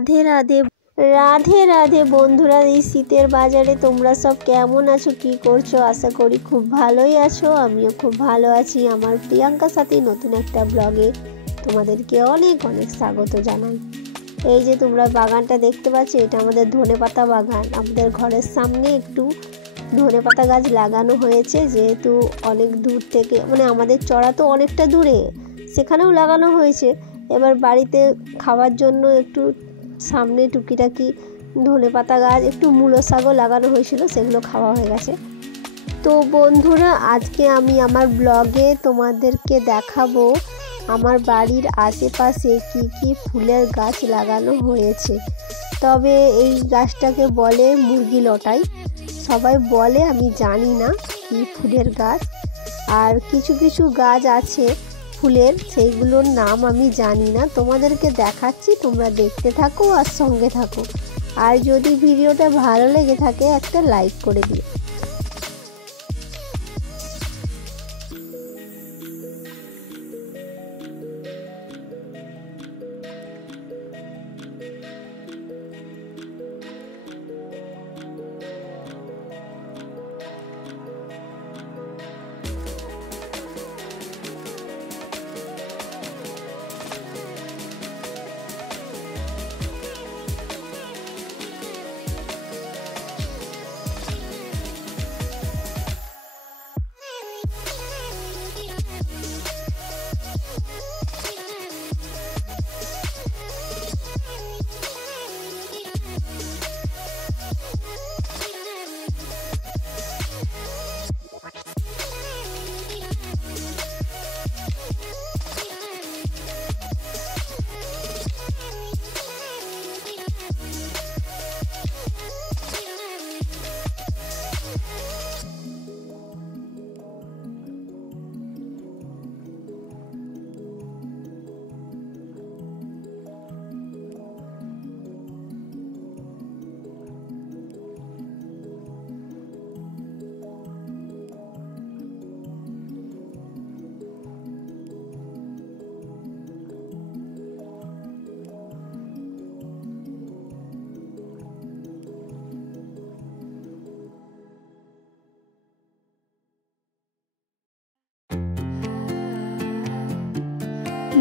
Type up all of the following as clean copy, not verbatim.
রাধে রাধে রাধে রাধে বন্ধুরা, এই শীতের বাজারে তোমরা সব কেমন আছো, কি করছো? আশা করি খুব ভালোই আছো। আমিও খুব ভালো আছি। আমার প্রিয়াঙ্কার সাথে নতুন একটা ব্লগে তোমাদেরকে অনেক অনেক স্বাগত জানাই। এই যে তোমরা বাগানটা দেখতে পাচ্ছ, এটা আমাদের ধনেপাতা বাগান। আমাদের ঘরের সামনে একটু ধনেপাতা গাছ লাগানো হয়েছে, যেহেতু অনেক দূর থেকে, মানে আমাদের চড়া তো অনেকটা দূরে, সেখানেও লাগানো হয়েছে। এবার বাড়িতে খাওয়ার জন্য একটু সামনে টুকিটাকি ধনেপাতা গাছ, একটু মূলো শাকও লাগানো হয়েছিল, সেগুলো খাওয়া হয়ে গেছে। তো বন্ধুরা, আজকে আমি আমার ব্লগে তোমাদেরকে দেখাবো আমার বাড়ির আশেপাশে কি কি ফুলের গাছ লাগানো হয়েছে। তবে এই গাছটাকে বলে মুরগি লটাই, সবাই বলে, আমি জানি না কি ফুলের গাছ। আর কিছু কিছু গাছ আছে ফুলের, সেইগুলোর নাম আমি জানি না। তোমাদেরকে দেখাচ্ছি, তোমরা দেখতে থাকো আর সঙ্গে থাকো। আর যদি ভিডিওটা ভালো লেগে থাকে একটা লাইক করে দিও।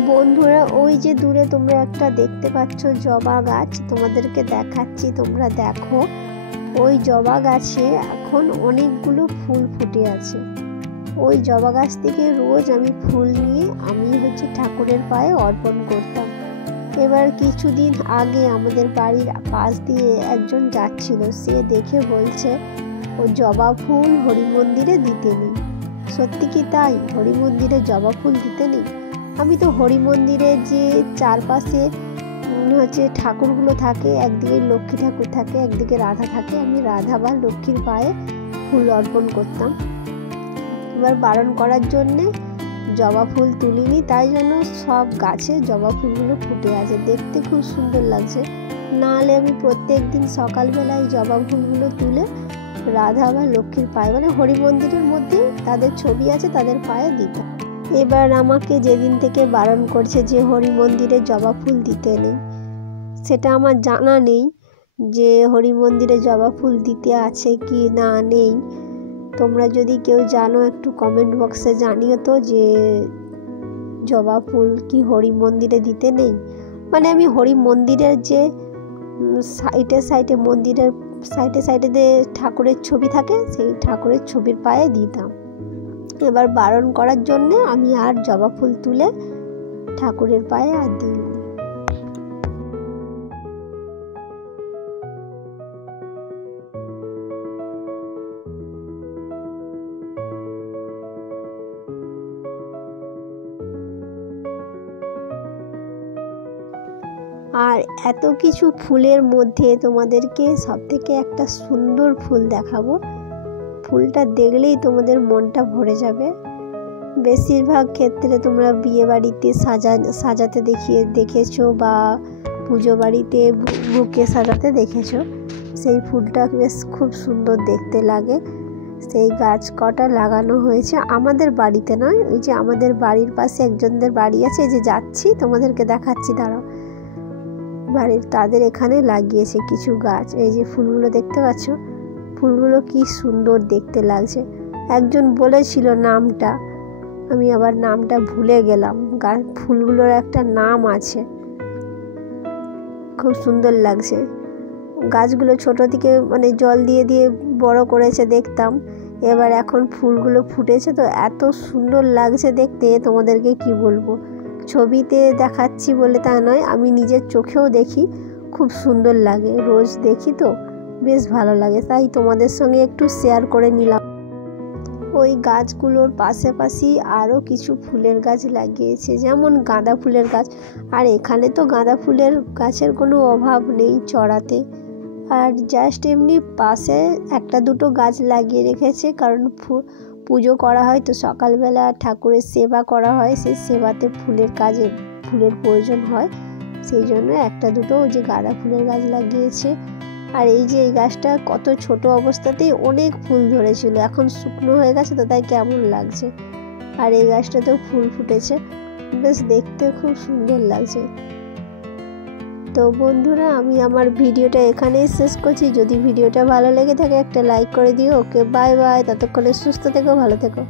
বন্ধুরা, ওই যে দূরে তোমরা একটা দেখতে পাচ্ছ জবা গাছ, তোমাদেরকে দেখাচ্ছি, তোমরা দেখো। ওই জবা গাছে এখন অনেকগুলো ফুল ফুটে আছে। ওই জবা গাছ থেকে রোজ আমি ফুল নিয়ে আমি ঠাকুরের পায়ে অর্পণ করতাম। এবার কিছুদিন আগে আমাদের বাড়ির পাশ দিয়ে একজন যাচ্ছিল, সে দেখে বলছে ও জবা ফুল হরি মন্দিরে দিতে নেই। সত্যি কি তাই? হরি মন্দিরে জবা ফুল দিতে নেই? আমি তো হরি মন্দিরে যে চারপাশে ঠাকুরগুলো থাকে, একদিকে লক্ষ্মী ঠাকুর থাকে, একদিকে রাধা থাকে, আমি রাধা বা লক্ষ্মীর পায়ে ফুল অর্পণ করতাম। এবার বারণ করার জন্যে জবা ফুল তুলিনি, তাই জন্য সব গাছে জবা ফুলগুলো ফুটে আছে, দেখতে খুব সুন্দর লাগছে। নাহলে আমি প্রত্যেক দিন সকালবেলায় জবা ফুলগুলো তুলে রাধা বা লক্ষ্মীর পায়ে, মানে হরি মন্দিরের মধ্যে তাদের ছবি আছে, তাদের পায়ে দিতাম। এবার আমাকে যেদিন থেকে বারণ করছে যে হরি মন্দিরে জবা ফুল দিতে নেই, সেটা আমার জানা নেই যে হরি মন্দিরে জবা ফুল দিতে আছে কি না নেই। তোমরা যদি কেউ জানো একটু কমেন্ট বক্সে জানিও তো, যে জবা ফুল কি হরি মন্দিরে দিতে নেই। মানে আমি হরি মন্দিরের যে সাইডে মন্দিরের সাইডে যে ঠাকুরের ছবি থাকে, সেই ঠাকুরের ছবির পায়ে দিতাম। এবার বারণ করার জন্যে আমি আর জবা ফুল তুলে ঠাকুরের পায়ে আর দিই। আর এত কিছু ফুলের মধ্যে তোমাদেরকে সবথেকে একটা সুন্দর ফুল দেখাবো। ফুলটা দেখলেই তোমাদের মনটা ভরে যাবে। বেশিরভাগ ক্ষেত্রে তোমরা বিয়ে বাড়িতে সাজাতে দেখেছো বা পুজো বাড়িতে বুকে সাজাতে দেখেছো। সেই ফুলটা বেশ খুব সুন্দর দেখতে লাগে। সেই গাছ কটা লাগানো হয়েছে আমাদের বাড়িতে নয়, ওই যে আমাদের বাড়ির পাশে একজনদের বাড়ি আছে, যে যাচ্ছি তোমাদেরকে দেখাচ্ছি, দাঁড়াও। বাড়ির তাদের এখানে লাগিয়েছে কিছু গাছ। এই যে ফুলগুলো দেখতে পাচ্ছ, ফুলগুলো কি সুন্দর দেখতে লাগছে। একজন বলেছিল নামটা, আমি আবার নামটা ভুলে গেলাম। ফুলগুলোর একটা নাম আছে, খুব সুন্দর লাগছে। গাছগুলো ছোট থেকে মানে জল দিয়ে দিয়ে বড় করেছে দেখতাম, এবার এখন ফুলগুলো ফুটেছে তো এত সুন্দর লাগছে দেখতে, তোমাদেরকে কি বলবো। ছবিতে দেখাচ্ছি বলে তা নয়, আমি নিজের চোখেও দেখি, খুব সুন্দর লাগে। রোজ দেখি তো বেশ ভালো লাগে, তাই তোমাদের সঙ্গে একটু শেয়ার করে নিলাম। ওই গাছগুলোর পাশাপাশি আরও কিছু ফুলের গাছ লাগিয়েছে, যেমন গাঁদা ফুলের গাছ। আর এখানে তো গাঁদা ফুলের গাছের কোনো অভাব নেই চড়াতে। আর জাস্ট এমনি পাশে একটা দুটো গাছ লাগিয়ে রেখেছে, কারণ পুজো করা হয় তো সকালবেলা ঠাকুরের সেবা করা হয়, সেই সেবাতে ফুলের কাজে ফুলের প্রয়োজন হয়, সেই জন্য একটা দুটো ওই যে গাঁদা ফুলের গাছ লাগিয়েছে। আর এই যে এই গাছটা কত ছোট অবস্থাতেই অনেক ফুল ধরেছিল, এখন শুকনো হয়ে গেছে তো তাই কেমন লাগছে। আর এই গাছটাতেও ফুল ফুটেছে, বেশ দেখতে খুব সুন্দর লাগছে। তো বন্ধুরা, আমি আমার ভিডিওটা এখানেই শেষ করছি। যদি ভিডিওটা ভালো লেগে থাকে একটা লাইক করে দিও। ওকে, বাই বাই, ততক্ষণে সুস্থ থেকো, ভালো থেকো।